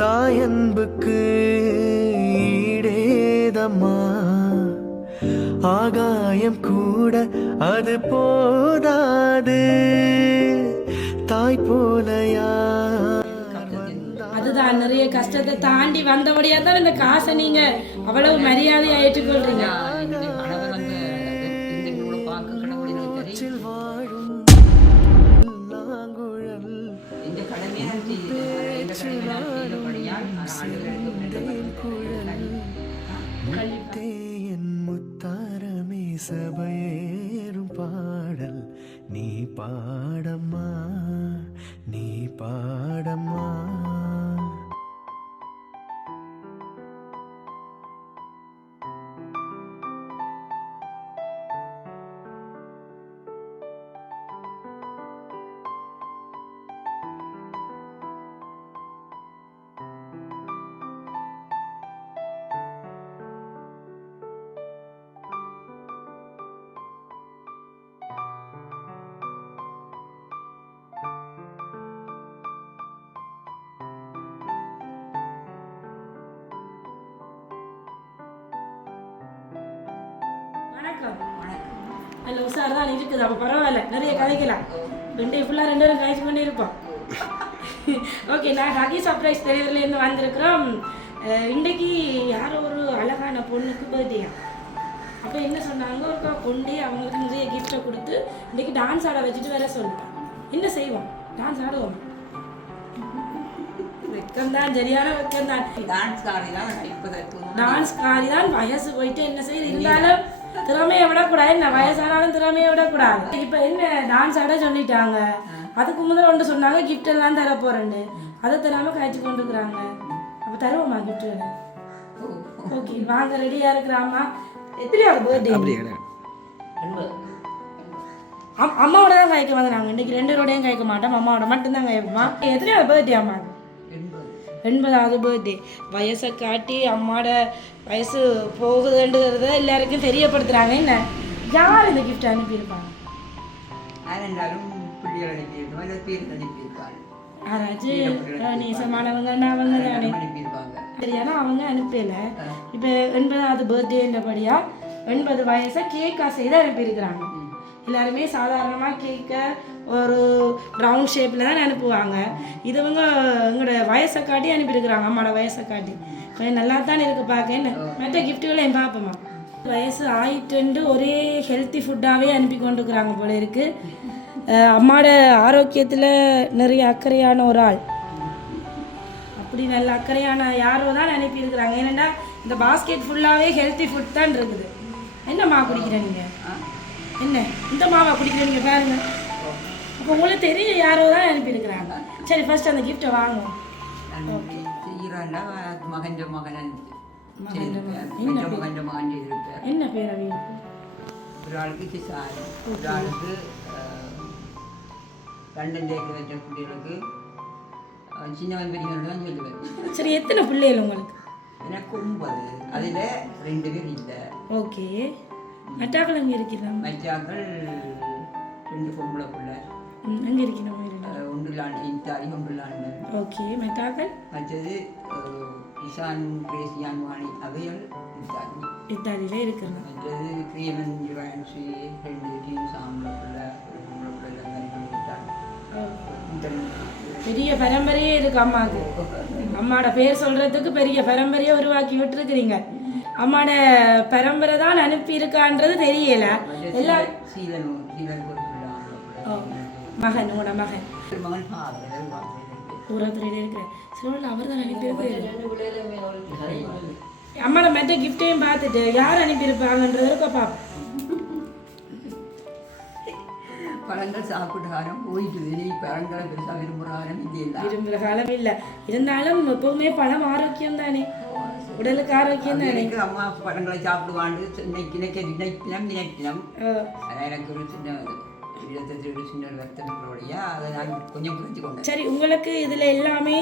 தாயன்புக்கு ஈடேதம்மா. ஆகாயம் கூட அது போதாது. தாய் போல யார் அதுதான் நிறைய கஷ்டத்தை தாண்டி வந்தபடியா தான் இந்த காசை நீங்க அவ்வளவு மரியாதையா ஏற்றுக்கொள்றீங்க. சபையேறும் பாடல். நீ பாடம்மா நீ பாடம்மா. ஹலோ சார் தான் இருக்குது அப்போ பரவாயில்ல. நிறைய கதைக்கலாம். ரெண்டே ஃபுல்லாக ரெண்டு பேரும் கழிச்சு கொண்டே இருப்போம் ஓகே நான் ஹகி சர்ப்ரைஸ் டெலிவரிலேருந்து வந்திருக்கிறோம். இன்றைக்கு யாரோ ஒரு அழகான பொண்ணுக்கு பர்த்டேயா அப்போ என்ன சொன்னாங்க? ஒருக்கா கொண்டே அவங்களுக்கு நிறைய கிஃப்ட்டை கொடுத்து இன்றைக்கி டான்ஸ் ஆட வச்சுட்டு வேற சொல்லிட்டேன் என்ன செய்வோம்? டான்ஸ் ஆடுவோம்? வெக்கம்தான் சரியான வெக்கம்தான். டான்ஸ் நடிப்பதற்கு முன் டான்ஸ் காரி தான் வயசு போயிட்டு என்ன செய்யுது? இருந்தாலும் திறமையை விடக்கூடாது. என்ன வயசானாலும் திறமையை விடக்கூடாது. இப்போ என்ன டான்ஸ் ஆட சொல்லிட்டாங்க. அதுக்கு முதல்ல ஒன்று சொன்னாங்க gift எல்லாம் தர போறேன்னு. அதை தராம காய்ச்சி கொண்டு இருக்கிறாங்க. அப்போ தருவோமா கிஃப்ட் ஓகே வாங்க ரெடியா இருக்கிறாமா எத்தனையாவது பர்த்டே அம்மாவோட தான் காய்க்க வந்தாங்க இன்னைக்கு ரெண்டு ரோடையும் காய்க்க மாட்டோம். அம்மாவோட மட்டும்தான் காய்ப்போமா எத்தனையாவது பர்த்டே அம்மா? எண்பதாவது பர்த்டே வயசை காட்டி அம்மாட வயசு போகுதுன்றத எல்லாருக்கும் தெரியப்படுத்துறாங்க. என்ன? யார் இந்த கிஃப்ட் அனுப்பியிருப்பாங்க? யாராச்சும் நேசமானவங்கன்னா அவங்க தானே. சரியானா அவங்க அனுப்பல. இப்போ எண்பதாவது பர்த்டேன்றபடியா எண்பது வயசை கேக்கா செய்து அனுப்பியிருக்கிறாங்க. எல்லாருமே சாதாரணமாக கேக்கை ஒரு ரவுண்ட் ஷேப்பில் தான் அனுப்புவாங்க. இது இவங்க எங்களோட வயசை காட்டி அனுப்பியிருக்கிறாங்க அம்மாவோட வயசை காட்டி. கொஞ்சம் நல்லா தான் இருக்கு பார்க்க என்ன? மற்ற கிஃப்ட்டுகளையும் பார்ப்போமா வயசு ஆயிட்டுண்டு ஒரே ஹெல்த்தி ஃபுட்டாகவே அனுப்பி கொண்டு இருக்கிறாங்க போல இருக்கு. அஹ் அம்மாவோட ஆரோக்கியத்தில் நிறைய அக்கறையான ஒரு ஆள். அப்படி நல்ல அக்கறையான யாரோ தான் அனுப்பியிருக்கிறாங்க. ஏன்னா இந்த பாஸ்கெட் ஃபுல்லாகவே ஹெல்த்தி ஃபுட் தான் இருக்குது என்னம்மா குடிக்கிற நீங்கள் என்ன? இந்த மாவா குடிக்கிற நீங்கள் பாருங்க. அப்போ உங்களுக்கு தெரியும் யாரோ தான் அனுப்பியிருக்கிறாங்க சரி ஃபர்ஸ்ட் அந்த கிஃப்ட்டை வாங்குவோம். செய்கிறான்னா மகன் மகன் கொஞ்சம் மகன் என்ன பேர்? அவி ஒரு ஆளுக்கு கிசான் ஒரு ஆளுக்கு லண்டன் டேக்கில் வச்ச பிள்ளைகளுக்கு சின்னவன் பெரியவன் தான் சொல்லுவேன். சரி எத்தனை பிள்ளைகள் உங்களுக்கு? எனக்கு ஒன்பது. அதில் ரெண்டு பேர் இல்லை. ஓகே மட்டாக்கள் அங்கே இருக்கிறாங்க? மச்சாக்கள் ரெண்டு பொம்பளை பிள்ளை. அங்கே இருக்கிறாங்க இரண்டு. அஹ், ஒன்று லாண்டு இத்தாலி ஒன்று லாண்டு ஓகே மட்டாக்கள் மற்றது இசான் கிரேசியான் வாணி அவைகள் இத்தாலி இத்தாலியில் இருக்கிறாங்க மற்றது கிரியமன் யுவான்சி ரெண்டு டீம்ஸ் ஆம்பளை பெரிய பரம்பரையே இருக்கு அம்மாவுக்கு அம்மாவோட பேர் சொல்றதுக்கு பெரிய பரம்பரையை உருவாக்கி விட்டுருக்கிறீங்க. அம்மாவோட பரம்பரை தான் அனுப்பி இருக்கான்றது தெரியல எல்லாம் மகன் உங்களோட மகன். தூரத்துறையில இருக்கிற. சிறுவன் அவர் தான் அனுப்பியிருக்காரு அம்மாவோட மற்ற கிஃப்டையும் பார்த்துட்டு யார் அனுப்பியிருப்பாங்கன்றது இருக்க பார்ப்போம் பழங்கள் சாப்பிட்ட காலம் போயிட்டு நீ பழங்களை பெருசாக விரும்புகிற காலம் இது இல்லை. விரும்புகிற காலம் இல்லை. இருந்தாலும் எப்பவுமே பழம் ஆரோக்கியம் தானே. உடலுக்கு ஆரோக்கியம் தானே. எனக்கு அம்மா பழங்களை சாப்பிடுவாண்டு இன்னைக்கு நினைக்க நினைப்பினம் நினைப்பினம் ஓ, அது எனக்கு ஒரு சின்ன இடத்துல ஒரு சின்ன ஒரு வருத்தங்களோடையா அதை நான் கொஞ்சம் புரிஞ்சு கொண்டேன் சரி உங்களுக்கு இதுல எல்லாமே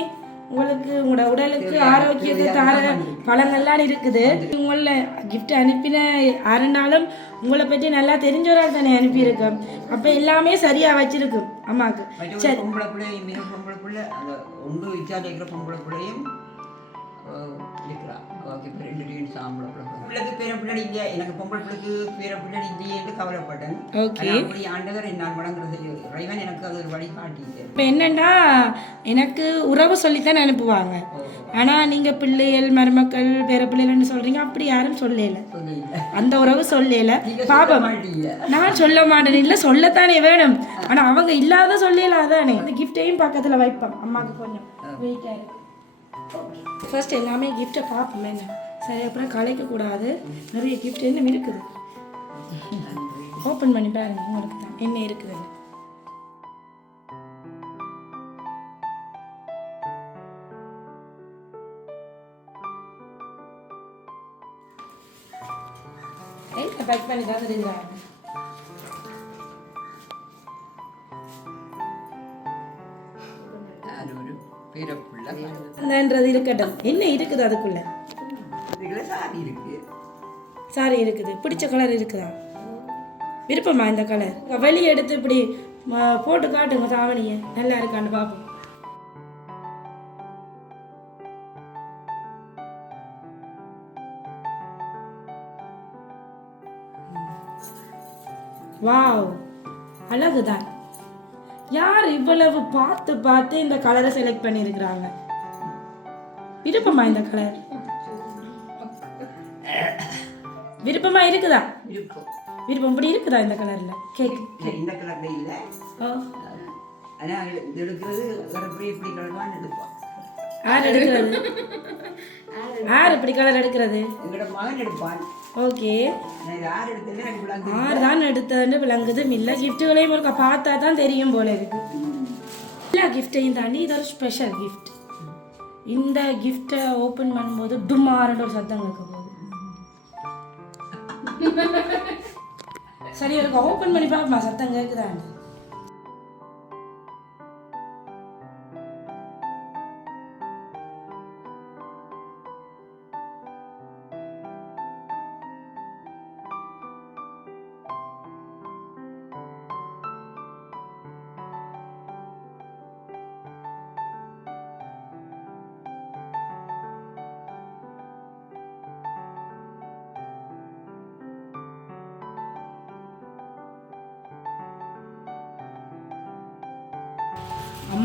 உங்களுக்கு உங்களோட உடலுக்கு ஆரோக்கியத்தை தர பழங்கள்லாம் இருக்குது. உங்களை கிஃப்ட் அனுப்பின யாருனாலும் உங்களை பற்றி நல்லா தெரிஞ்சவரால் தானே அனுப்பியிருக்கோம் அப்போ எல்லாமே சரியா வச்சிருக்கும் அம்மாவுக்கு ஒரு பொம்பளை மிக பொம்பளை பிள்ளை அந்த ஒன்று பொம்பளை பிள்ளையும் ஆம்பளை பிள்ளை பிள்ளைக்கு பேர பிள்ளை இல்லையா எனக்கு பொம்பளை பிள்ளைக்கு பேர பிள்ளை இல்லையேன்னு கவலைப்பட்டேன். ஓகே. ஆனா அப்படி ஆண்டவர் நான் வழங்குறது இறைவன் எனக்கு அது ஒரு வழி காட்டிட்டு இப்போ என்னன்னா எனக்கு உறவு சொல்லித்தான் அனுப்புவாங்க. ஆனால் நீங்கள் பிள்ளைகள் மருமக்கள் பேர பிள்ளைகள்னு சொல்கிறீங்க அப்படி யாரும் சொல்லல. அந்த உறவு சொல்லல. பாபம். மாட்டீங்க. நான் சொல்ல மாட்டேன். இல்லை சொல்லத்தானே வேணும். ஆனால் அவங்க இல்லாத சொல்லல அதானே. அந்த கிஃப்டையும் பக்கத்தில் வைப்பேன். அம்மாவுக்கு கொஞ்சம். வெயிட்டாக இருக்கு ஃபர்ஸ்ட் எல்லாமே கிஃப்ட்டை பார்ப்போம். என்ன சரி அப்புறம் கலைக்கக்கூடாது. நிறைய கிஃப்ட் இன்னும் இருக்குது. ஓப்பன் பண்ணி பாருங்க. உங்களுக்கு தான். என்ன இருக்குதுன்னு பேக் பண்ணி தான் இருக்கிறாங்க அந்தன்றது இருக்கட்டும். என்ன இருக்குது அதுக்குள்ள? சாரி இருக்கு. சாரி இருக்குது. பிடிச்ச கலர் இருக்குதா? விருப்பமா இந்த கலர் வெளியே எடுத்து இப்படி போட்டு காட்டுங்க தாவணியை நல்லா இருக்கான்னு பார்ப்போம் வாவ். அழகுதான். யார் இவ்வளவு பார்த்து பார்த்து இந்த கலரை செலக்ட் பண்ணியிருக்கிறாங்க? விருப்பமா இந்த கலர் விருப்பமா இருக்குதா? இருக்கும் விருப்பம். இப்படி இருக்குதா இந்த கலர்ல கேக் இந்த கலர்ல இல்லை. ஆனா இது எடுக்கிறது வேற இப்படி இப்படி கலர்லாம் எடுப்பான் யார் எடுக்கிறது? யார் இப்படி கலர் எடுக்கிறது? எங்களோட மகன் எடுப்பான். ஓகே. யார் தான் எடுத்ததுன்னு விளங்குது இல்ல. கிஃப்ட்டுகளையும் பார்த்தா தான் தெரியும் போல இருக்கு. எல்லா கிஃப்டையும் தாண்டி இது ஒரு ஸ்பெஷல் கிஃப்ட் இந்த கிஃப்டை ஓப்பன் பண்ணும்போது டுமாரன்ற ஒரு சத்தம் கேட்க போகுது. சரி இருக்கு ஓப்பன் பண்ணி பாப்பா சத்தம் கேட்குதான்னு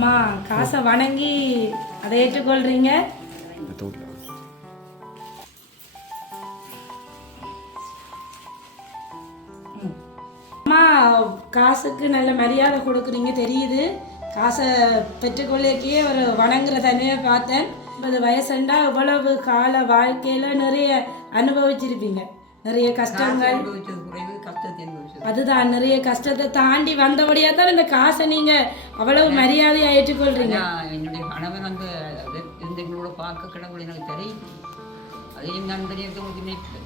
அம்மா காசை வணங்கி அதை ஏற்றுக்கொள்றீங்க? அம்மா காசுக்கு நல்ல மரியாதை கொடுக்குறீங்க தெரியுது. காசை பெற்றுக்கொள்ளக்கே ஒரு வணங்குற தன்மையை பார்த்தேன். ஐம்பது வயசுண்டா இவ்வளவு கால வாழ்க்கையில நிறைய அனுபவிச்சிருப்பீங்க. நிறைய கஷ்டங்கள். அதுதான் நிறைய கஷ்டத்தை தாண்டி வந்தபடியா தான் இந்த காசை நீங்க அவ்வளவு மரியாதையா ஏற்றுக்கொள்றீங்க? என்னுடைய கணவன் அந்த அது இருந்தவங்களோட பார்க்க கடவுள் எனக்கு தெரியும். அதையும் நான் நேற்று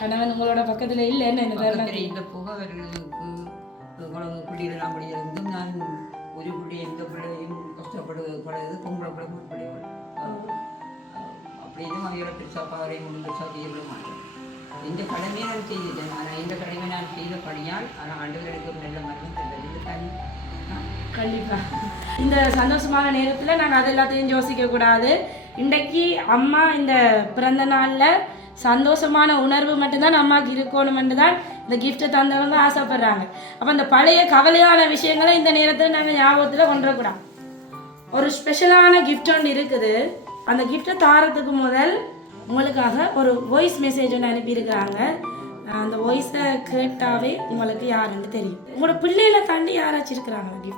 கணவன் உங்களோட பக்கத்துல இல்லை என்ன இந்த புகவர்களுக்கு இவ்வளவு பிள்ளைகள் இருந்தும் நான் ஒரு பிள்ளை எந்த பிள்ளையும் கஷ்டப்படுவது பொம்பளை பிள்ளை பிள்ளைகள் அப்படின்னு அவங்கள பெருசாக ஒன்றும் பெருசாக மாட்டேன். இந்த கடமையை நான் செய்தேன் ஆனால் இந்த கடமை நான் செய்தபடியால் ஆனால் ஆண்டுகளுக்கு நல்ல மரணம் தந்தது தனி கண்டிப்பா. இந்த சந்தோஷமான நேரத்தில் நாங்கள் அது எல்லாத்தையும் யோசிக்கக்கூடாது இன்றைக்கு அம்மா இந்த பிறந்த நாளில் சந்தோஷமான உணர்வு மட்டும்தான் அம்மாவுக்கு இருக்கணும்னு தான் இந்த கிஃப்ட்டை தந்தவங்க ஆசைப்படுறாங்க. அப்போ அந்த பழைய கவலையான விஷயங்களை இந்த நேரத்தில் நாங்கள் ஞாபகத்தில் கொண்டுறக்கூடாது. ஒரு ஸ்பெஷலான கிஃப்ட் ஒன்று இருக்குது. அந்த கிஃப்ட்டை தாரத்துக்கு முதல் உங்களுக்காக ஒரு வாய்ஸ் மெசேஜ் ஒன்று அனுப்பியிருக்கிறாங்க. அந்த வாய்ஸை கேட்டாவே உங்களுக்கு யாருன்னு தெரியும். உங்களோட பிள்ளைகளை தாண்டி யாராச்சும் இருக்கிறாங்களா அனுப்பி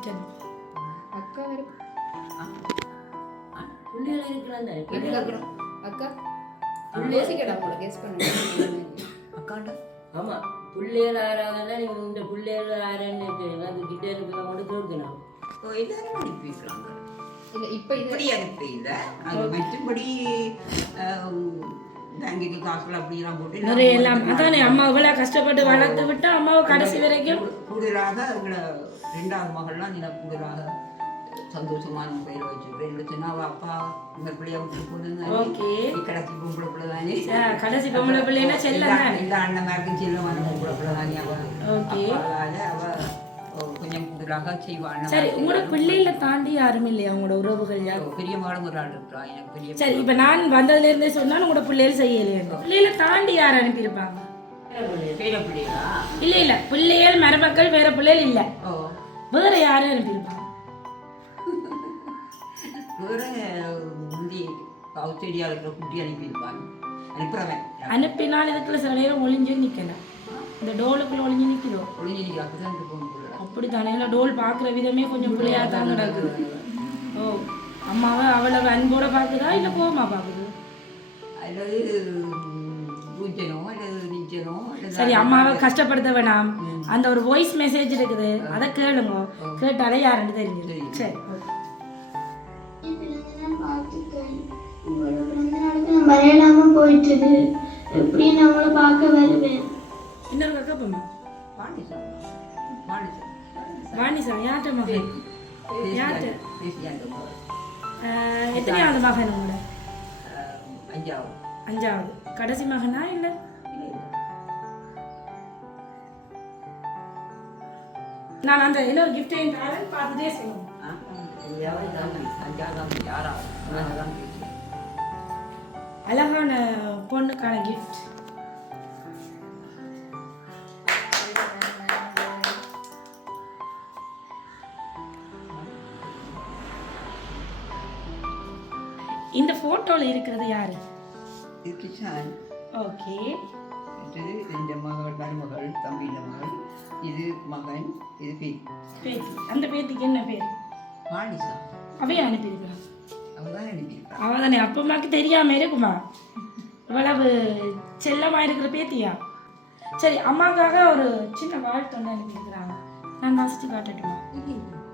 அக்கா அக்கா அக்காண்ட? ஆமா. பிள்ளைகள் ஆறாங்கன்னா நீங்க இந்த பிள்ளைகள் ஆறான்னு கிட்ட இருக்கிற மட்டும் கேட்கணும் ஓ எல்லாரும் அனுப்பியிருக்கிறாங்க இல்ல இப்ப இப்படி அனுப்பி இல்லை. அது மற்றபடி பேங்குக்கு காசுகள் அப்படிலாம் போட்டு நிறைய எல்லாம் அதானே அம்மா இவ்வளோ கஷ்டப்பட்டு வளர்த்து விட்டு அம்மாவை கடைசி வரைக்கும்? கூடுதலாக அவங்கள ரெண்டாவது மகள்லாம் நீ கூடுதலாக சந்தோஷமான முறையில் வச்சுருக்கேன் இல்லை சொன்னா அவள் அப்பா இந்த பிள்ளைய விட்டு போட்டு ஓகே கடைசி பொம்பளை பிள்ளை தானே கடைசி பொம்பளை பிள்ளைன்னா செல்லம் எல்லா அண்ணன் மேற்கும் செல்லமான பொம்பளை பிள்ளை தானே அவள் ஓகே அவள் கொஞ்சம் கூடுதலாக செய்வான் சரி உங்களோட பிள்ளைகளை தாண்டி யாரும் இல்லையா உங்களோட உறவுகள் யார்? பெரிய மகளும் ஒரு ஆள் இருக்கிறா எனக்கு பெரிய சரி இப்ப நான் வந்ததுல இருந்தே சொன்னா உங்களோட பிள்ளைகள் செய்யலையா. பிள்ளைகளை தாண்டி யார் அனுப்பியிருப்பாங்க? பேர பிள்ளையா? இல்ல இல்ல பிள்ளைகள் மருமக்கள் வேற பிள்ளைகள் இல்ல. ஓ. வேற யாரும் அனுப்பியிருப்பாங்க? வேற முந்தி இருக்கிற குட்டி அனுப்பியிருப்பான் அனுப்புறவன் அனுப்பினால் இதுக்குள்ள சில நேரம் ஒளிஞ்சு நிக்கலாம் இந்த டோலுக்குள்ள ஒளிஞ்சு நிக்கிறோம் ஒளிஞ்சிருக்கு அப்படிதான் இருக்கும் போல அப்படி தானே இல்லை டோல் பார்க்குற விதமே கொஞ்சம் பிள்ளையா தான் கிடக்குது ஓ அம்மாவை அவ்வளவு அன்போட பார்க்குதா இல்லை கோவமா பார்க்குது? அல்லது பூஜனோ அல்லது நிஜனோ அல்லது சரி அம்மாவை கஷ்டப்படுத்த வேணாம். அந்த ஒரு வாய்ஸ் மெசேஜ் இருக்குது. அதை கேளுங்க. கேட்டாலே யாருன்னு தெரிஞ்சது சரி. உங்களோட பிறந்த நாளுக்கு நான் வரையலாம போயிட்டது எப்படி நான் உங்களை பார்க்க வருவேன். இன்னொரு கக்கப்பம்மா பாண்டிசா பாண்டிசா வாணிசா யார்கிட்ட மகன்? யார்கிட்ட? எத்தனையாவது மகன். உங்களோட? அஞ்சாவது. அஞ்சாவது. கடைசி மகனா இல்லை? நான் அந்த இன்னொரு கிஃப்டையும் தரேன் பார்த்துட்டே பேச்சு அழகான பொண்ணுக்கான கிஃப்ட் போட்டோல இருக்கிறது யாரு? இது ஓகே இது இந்த மகள் மருமகள் தம்பியின் மகள். இது மகன் இது பேத்தி. பேத்தி. அந்த பேத்திக்கு என்ன பேர்? பாண்டிசா அவையே அனுப்பியிருக்கிறான். அவள் தான் எழுதியிருக்கா அவள் தானே அப்பா அம்மாக்கு தெரியாம இருக்குமா? இவ்வளவு செல்லமா இருக்கிற பேத்தியா? சரி அம்மாக்காக ஒரு சின்ன வாழ்த்து ஒன்று அனுப்பியிருக்கிறாங்க. நான் வாசிச்சு காட்டட்டுமா?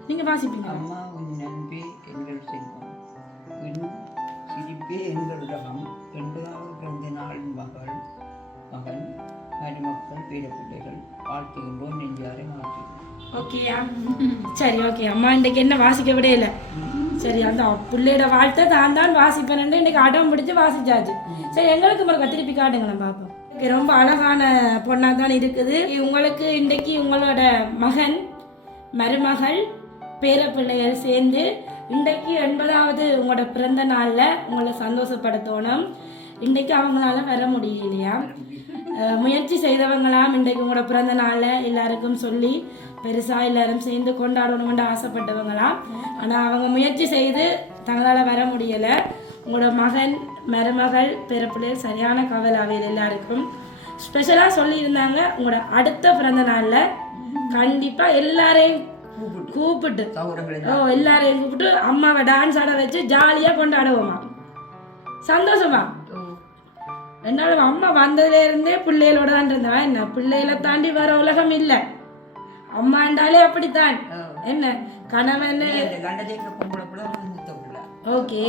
நீங்க வாசிப்பீங்க அம்மா சிரிப்பே எங்கள் பிறந்த நாளின் மகள் மகன் மருமக்கள் பேரப்பிள்ளைகள் வாழ்த்துகின்றோம் நெஞ்சாரை மாற்றி. ஓகேயா சரி ஓகே அம்மா இன்றைக்கு என்ன வாசிக்க விட இல்லை சரி அந்த பிள்ளையோட வாழ்த்தை தான் தான் வாசிப்பேன் இன்னைக்கு அடம் பிடிச்சி வாசிச்சாச்சு. சரி எங்களுக்கு மறுக்க திருப்பி காட்டுங்களேன் பாப்போம். ரொம்ப அழகான பொண்ணாக தான் இருக்குது. உங்களுக்கு இன்றைக்கு உங்களோட மகன் மருமகள் பேரப்பிள்ளைகள் சேர்ந்து இன்றைக்கு எண்பதாவது உங்களோட பிறந்த நாளில் உங்களை சந்தோஷப்படுத்தணும். இன்றைக்கு அவங்களால வர முடியலையா? முயற்சி செய்தவங்களாம் இன்றைக்கு உங்களோட பிறந்த நாளில் எல்லாருக்கும் சொல்லி பெருசாக எல்லாரும் சேர்ந்து கொண்டாடணும்னு ஆசைப்பட்டவங்களாம் ஆனால் அவங்க முயற்சி செய்து தங்களால் வர முடியலை. உங்களோட மகன் மருமகள் பிறப்புலேயே சரியான கவலை அவையில் எல்லாருக்கும் ஸ்பெஷலாக சொல்லியிருந்தாங்க. உங்களோட அடுத்த பிறந்த நாளில் கண்டிப்பாக எல்லாரையும் கூப்பிட்டு. ஓ எல்லாரையும் கூப்பிட்டு அம்மாவை டான்ஸ் ஆட வச்சு ஜாலியாக கொண்டாடுவோமா சந்தோஷமா? என்னாலும் அம்மா வந்ததுல இருந்தே பிள்ளைகளோட தான் இருந்தவா என்ன பிள்ளைகளை தாண்டி வர உலகம் இல்லை. அம்மாண்டாலே அப்படித்தான். என்ன கணவன் பிள்ளை ஓகே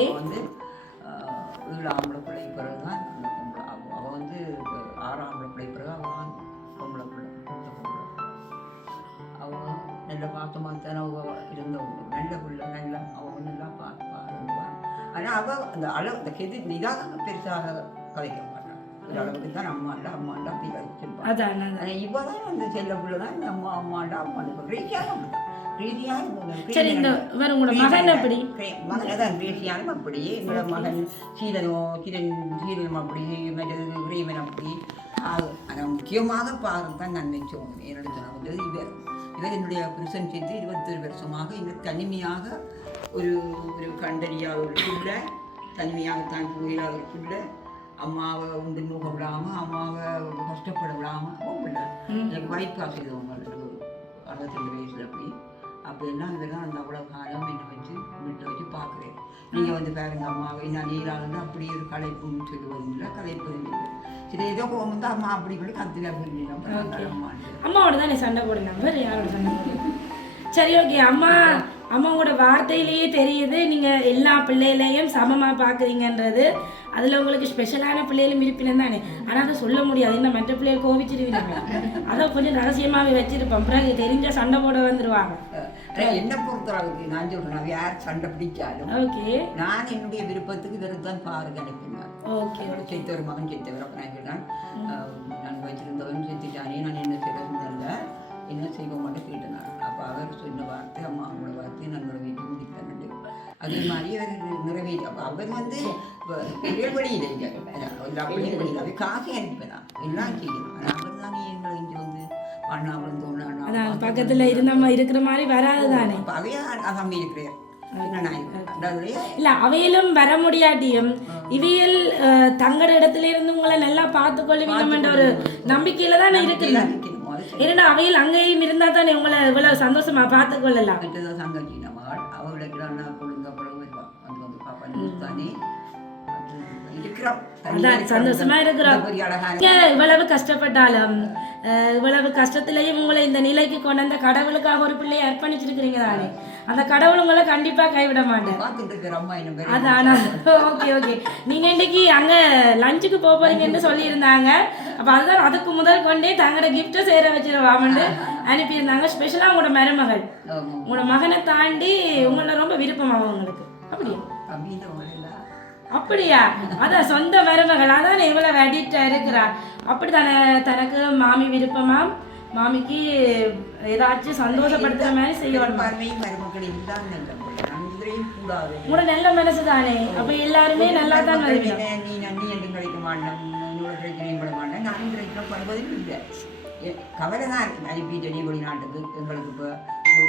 நல்ல பாசமாக தானே அவ இருந்தவங்க நல்ல பிள்ளை நல்ல அவ நல்லா பார்த்து பாருவான் ஆனால் அவ அந்த அளவு அந்த கெது நிதானங்க பெருசாக கதைக்க மாட்டான் ஒரு அளவுக்கு தான் அம்மாண்டா அம்மாண்டா அப்படி. ஆனால் இப்போ தான் அந்த செல்ல பிள்ளை தான் இந்த அம்மா அம்மாண்டா அம்மாண்டா ரீதியாக சரி இந்த இவர் உங்களோட மகன் எப்படி? மகன் அதான் பேசியாலும் அப்படி எங்களோட மகன் சீரனோ கிரண் சீரனும் அப்படி மற்றது ரீவன் அப்படி. ஆனால் முக்கியமாக பாரம் தான் நான் நினைச்சோம் என்னோட இவர். என்னுடைய புருஷன் சேர்த்து இருபத்தொரு வருஷமாக இங்கு தனிமையாக ஒரு ஒரு கண்டறியாத ஒரு பிள்ளை தனிமையாகத்தான் பிள்ளை அம்மாவை உண்டு நோக்க விடாமல் அம்மாவை கஷ்டப்பட விடாமல் பிள்ளை எனக்கு வாய்ப்பா செய்தவங்க அறுபத்தி ரெண்டு வயசில் அப்படி அப்படின்னா இதெல்லாம் அந்த அவ்வளோ நீங்கள் வந்து பாருங்க அம்மாவை நான் நீராக அப்படி ஒரு கலைப்புன்னு சொல்லுவதும் இல்லை கலைப்பதும் இல்லை சரி ஏதோ கோவம் வந்து அம்மா அப்படி கூட கத்துல அம்மாவோட தானே சண்டை போடுனாங்க வேறு யாரோட சண்டை போடுங்க சரி ஓகே அம்மா அம்மாவோட வார்த்தையிலேயே தெரியுது. நீங்கள் எல்லா பிள்ளைகளையும் சமமாக பார்க்குறீங்கன்றது அதில் உங்களுக்கு ஸ்பெஷலான பிள்ளைகளும் இருப்பினம் தானே? ஆனால் அதை சொல்ல முடியாது. என்ன மற்ற பிள்ளைகள் கோவிச்சிருவீங்க. அதை கொஞ்சம் ரகசியமாகவே வச்சிருப்போம். பிறகு தெரிஞ்ச சண்டை போட வந்துடுவாங்க ஆனால் என்னை பொறுத்தளவுக்கு நான் சொல்கிறேன் யார் சண்டை பிடிச்சாலும் ஓகே நான் என்னுடைய விருப்பத்துக்கு தான் பாருங்க அனுப்பினேன் ஓகே சேர்த்த ஒரு மகன் சேர்த்தவர் அப்போ நான் சொன்னேன் ஆஹ், நான் வச்சிருந்தவன் செத்துட்டானே நான் என்ன செய்ய சொன்னல என்ன செய்வோம் மட்டும் கேட்டேன் அப்போ அவர் சொன்ன வார்த்தை அம்மா அவங்களோட வார்த்தை நான் நிறைவேற்றி முடிப்பேன் அதே மாதிரி அவர் நிறைவேற்றி அப்போ அவர் வந்து புயல் வழியில் இல்லை. அப்படியே வழியில் அவர் காசு அனுப்பினான் எல்லாம் செய்யலாம் ஆனால் அவர் தானே எங்களை இங்கே வந்து பண்ணாமல் அதான் பக்கத்துல இருந்த இருக்கிற மாதிரி வராது தானே? நான் இருக்கிறேன் இல்ல அவையிலும் வர முடியாட்டியும் இவையல் தங்கட இடத்துல இருந்து உங்களை நல்லா பார்த்து கொள்ளுவீங்கன்ற ஒரு நம்பிக்கையில தானே அது சரி. ஏன்னா அவையில் அங்கேயும் இருந்தா தானே உங்களை இவ்வளவு சந்தோஷமா பார்த்து கொள்ளலாம் அதான் சந்தோஷமா இருக்கிறோம். இவ்வளவு கஷ்டப்பட்டாலும் இவ்வளவு கஷ்டத்திலையும் உங்களை இந்த நிலைக்கு கொண்டு வந்த கடவுளுக்காக ஒரு பிள்ளையை அர்ப்பணிச்சிருக்கிறீங்க தானே? அந்த கடவுள் உங்களை கண்டிப்பா கைவிட மாட்டேன்? அதானா ஓகே ஓகே. நீங்க இன்னைக்கு அங்க லஞ்சுக்கு போக போறீங்கன்னு சொல்லியிருந்தாங்க. அப்ப அதுதான் அதுக்கு முதல் கொண்டே தங்களோட கிஃப்ட்டை சேர வச்சிருவாமன்னு அனுப்பியிருந்தாங்க. ஸ்பெஷலா உங்களோட மருமகள். உங்களோட மகனை தாண்டி உங்களை ரொம்ப விருப்பமா உங்களுக்கு. அப்படியா? அப்படியா? அதான் சொந்த மருமகள். அதான் இவ்வளவு அடிக்டா இருக்கிறா. அப்படித்தானே தனக்கு மாமி விருப்பமா மாமிக்கு ஏதாச்சும் சந்தோஷப்படுத்துற மாதிரி செய்யணும். பார்வையும் மருமக்கள். நன்றியும் கூடாது. உங்களோட நல்ல மனசு தானே. அப்ப எல்லாருமே நல்லா தான் நீ நன்றி என்று கிடைக்க மாட்டேன் இன்னொரு பிரச்சனையும் பட மாட்டேன் நான் பிரச்சனை படுவதும் இல்லை. கவலை தான் இருக்கு. வெளிநாட்டுக்கு எங்களுக்கு இப்போ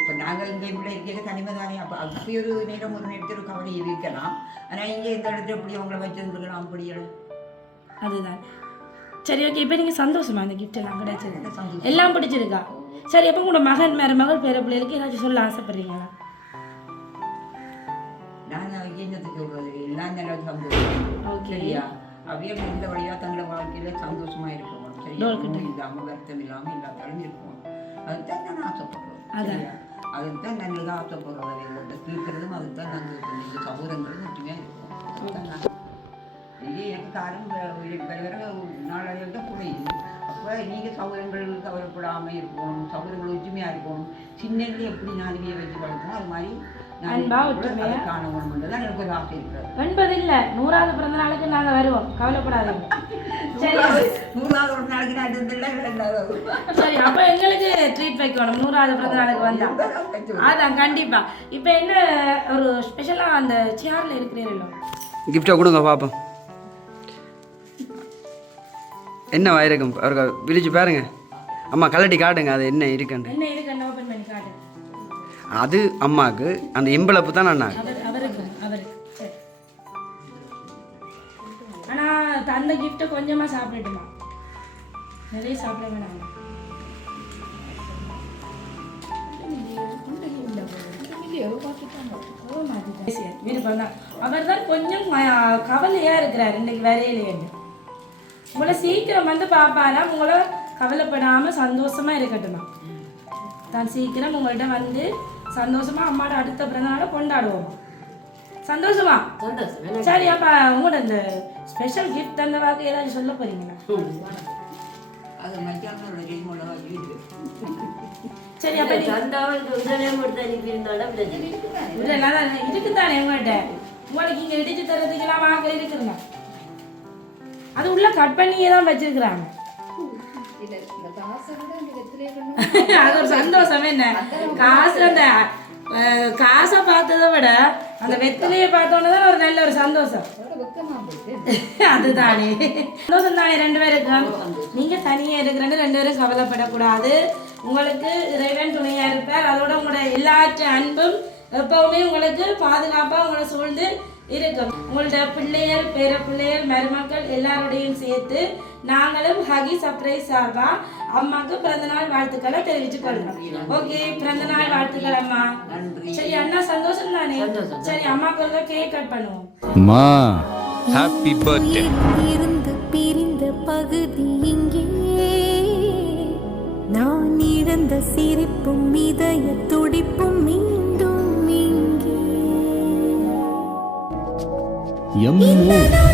இப்போ நாங்கள் இங்கே இப்படி இருக்க தனிமை தானே அப்போ அப்படி ஒரு நேரம் ஒரு நேரத்தில் ஒரு கவலை இருக்கலாம். ஆனால் இங்கே இந்த இடத்துல எப்படி அவங்கள வச்சிருந்துருக்கலாம் அப்படி அதுதான். சரி ஓகே இப்போ நீங்கள் சந்தோஷமா அந்த gift எல்லாம் சந்தோஷம். எல்லாம் பிடிச்சிருக்கா? சரி அப்போ உங்களோட மகன் மேற மகள் பேர பிள்ளைகளுக்கு ஏதாச்சும் சொல்ல ஆசைப்படுறீங்களா? நான் அவங்க என்னத்துக்கு சொல்றது எல்லாம் சந்தோஷம் Okay. சரியா? அவைய இந்த வழியாக தங்களோட வாழ்க்கையில சந்தோஷமா இருக்கணும் சரியா? டோல் கட்டு. நோய் இல்லாம வருத்தம் இல்லாம எல்லாத்தாலும் இருக்கணும் அதுதான் நான் ஆசைப்படுறேன் அதான். சரியா? அதுதான் நல்லதாக ஆசைப்படுறது அதை தீர்க்கிறதும் அதுதான் நாங்கள் இந்த சௌகரங்களும் ஒற்றுமையாக இருக்கும் நான் இது எனக்கு வர நாளடைவில் தான் புரியுது அப்போ நீங்கள் சௌகரங்கள் கவலைப்படாமல் இருக்கணும் சௌகரங்கள் ஒற்றுமையாக இருக்கணும். சின்னதுல எப்படி நாலுமையை வச்சு வளர்க்கணும் அது மாதிரி நான் ஒன்பது இல்லை நூறாவது பிறந்த நாளுக்கு நாங்கள் வருவோம். கவலைப்படாதீங்க. சரி. நூறாவது ஒரு நாளைக்கு நான் இருந்ததில்லை சரி அப்போ எங்களுக்கு ட்ரீட் வைக்கணும். நூறாவது பிறந்த நாளுக்கு வந்தா. அதான் கண்டிப்பா. இப்போ என்ன ஒரு ஸ்பெஷலாக அந்த சேர்ல இருக்கிறீர்களோ? கிஃப்டை கொடுங்க பார்ப்போம் என்ன வாயிருக்கும் அவருக்கு விழிச்சு பாருங்க. அம்மா கலட்டி காட்டுங்க. அது என்ன இருக்குன்னு என்ன இருக்குன்னு ஓப்பன் பண்ணி காட்டு. அது அம்மாவுக்கு அந்த எம்பளப்பு தான் அண்ணா அவர் அவருக்கு அவருக்கு. சரி. ஆனா தந்த கிஃப்ட்டை கொஞ்சமா சாப்பிடட்டுமா? நிறைய சாப்பிட வேணாம்? அவர் தான். கொஞ்சம் அஹ், கவலையா இருக்கிறார். இன்னைக்கு வரையிலேன்னு உங்களை சீக்கிரம் வந்து பார்ப்பாராம் உங்களை கவலைப்படாம சந்தோஷமா இருக்கட்டுமா? தான் சீக்கிரம் உங்கள்கிட்ட வந்து சந்தோஷமா அம்மாட அடுத்த பிறந்தநாளை கொண்டாடுவோம். சந்தோஷமா? சரி அப்ப உங்களோட இந்த ஸ்பெஷல் கிஃப்ட் தந்த வாக்கு ஏதாச்சும் சொல்ல போறீங்களா? சரி அப்ப இருக்குதானே உங்கள்கிட்ட உங்களுக்கு இங்க இடிச்சு தரதுக்கெல்லாம் வாங்க இருக்குதுங்க. அது உள்ள கட் பண்ணியே தான் வச்சிருக்கிறாங்க. அது ஒரு சந்தோஷம் என்ன? காசு அந்த காசை பார்த்ததை விட அந்த வெத்திலையை பார்த்தோன்னே தான் ஒரு நல்ல ஒரு சந்தோஷம். அதுதானே. சந்தோஷம் தானே ரெண்டு பேருக்கும்? நீங்க தனியா இருக்கிறேன்னு ரெண்டு பேரும் கவலைப்படக்கூடாது. உங்களுக்கு இறைவன் துணையா இருப்பார். அதோட உங்களோட எல்லாற்ற அன்பும் எப்பவுமே உங்களுக்கு பாதுகாப்பா உங்களை சூழ்ந்து இருக்கும். உங்களோட பிள்ளைகள் பேர பிள்ளைகள் மருமக்கள் எல்லாரோடையும் சேர்த்து நாங்களும் ஹகி சர்ப்ரைஸ் சார்பா அம்மாக்கு பிறந்தநாள் வாழ்த்துக்களை தெரிவித்துக் கொள்கிறோம். ஓகே பிறந்தநாள் வாழ்த்துக்கள் அம்மா. சரி அண்ணா சந்தோஷம் தானே? சரி அம்மாக்கு ஒரு கேக் கட் பண்ணுவோம். மா ஹாப்பி பர்த்டே இருந்து பிரிந்த பகுதி இங்கே. நான் இழந்த சிரிப்பும் இதய துடிப்பும் மீண்டும் இங்கே எம் இந்த நாள்